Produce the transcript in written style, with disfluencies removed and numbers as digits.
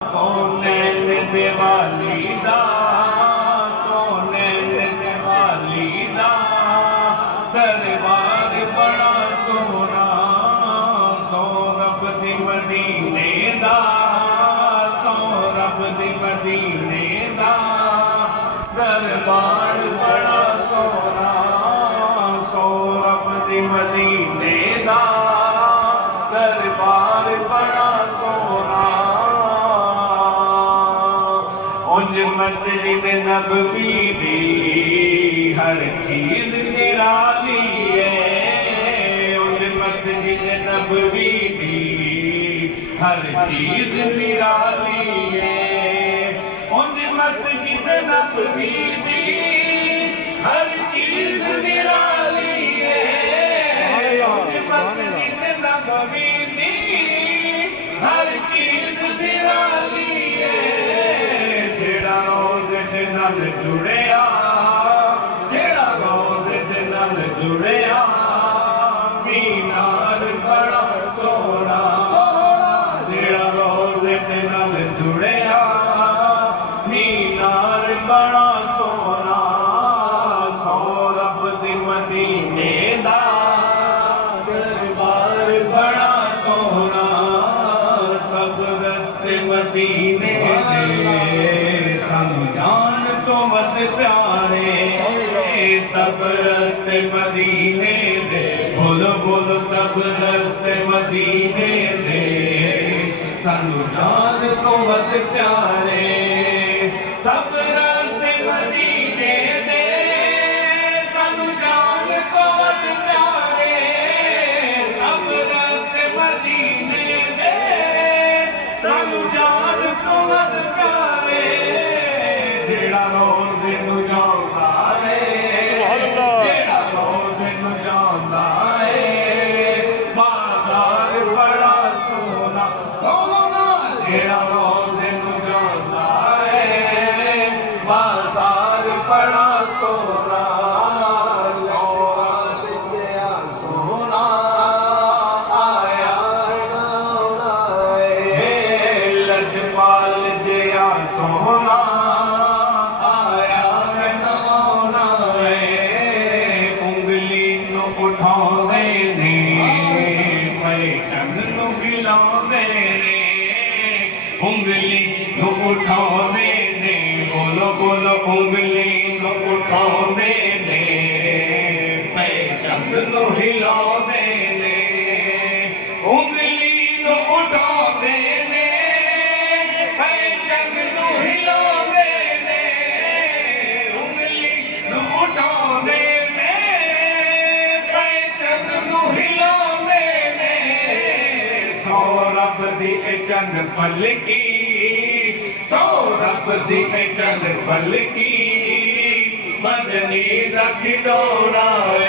कौनैन दिवाली दा कौनैन दिवाली दा दरबार बड़ा सोना सौरभ दी मदीने दा सौरभ दी मदीने दा दरबार बड़ा सोना सौरभ दी मदीने दा दरबार बड़ा सोना उंज मस्जिद नबवी दी हर चीज निराली है उंज मस्जिद नबवी दी हर चीज निराली है उंज मस्जिद नबवी दी हर चीज निराली है उंज मस्जिद नबवी दी हर चीज निराली नाल जुड़िया जेड़ा रोज दे नाल जुड़िया मीनार बड़ा सोना जेड़ा रोज दे नाल जुड़िया मीनार बड़ा सोना सौरभ दी मदीने दा दरबार बड़ा सोना सब रस्ते मदीने दे जान तो मत प्यारे सब रस्ते मदीने दे बोलो बोलो सब रस्ते मदीने दे सानू जान तो मत प्यारे सब रस्ते मदीने दे सानू जान तो मत प्यारे सब रस्ते मदीने दे सानू जान तो मत प्यारे जेड़ा रोज नू जांदा है जेड़ा रोज नू जांदा है बाजार बड़ा सोना सोना जेड़ा रोज नू जांदा है बाजार बड़ा सोना सोना आया लजपाल जया सोना उठाने ने पैचन नु गिलाने ने उंगली नु उठाने ने बोलो बोलो उंगली नु उठाने ने पैचन नु हिलाने ने उंगली नु उठाने ने पैचन नु हिलाने ने उंगली नु उठाने सौरभ दी चन फल की सौरभ दी चन फल की मदनी दा खिलौना है।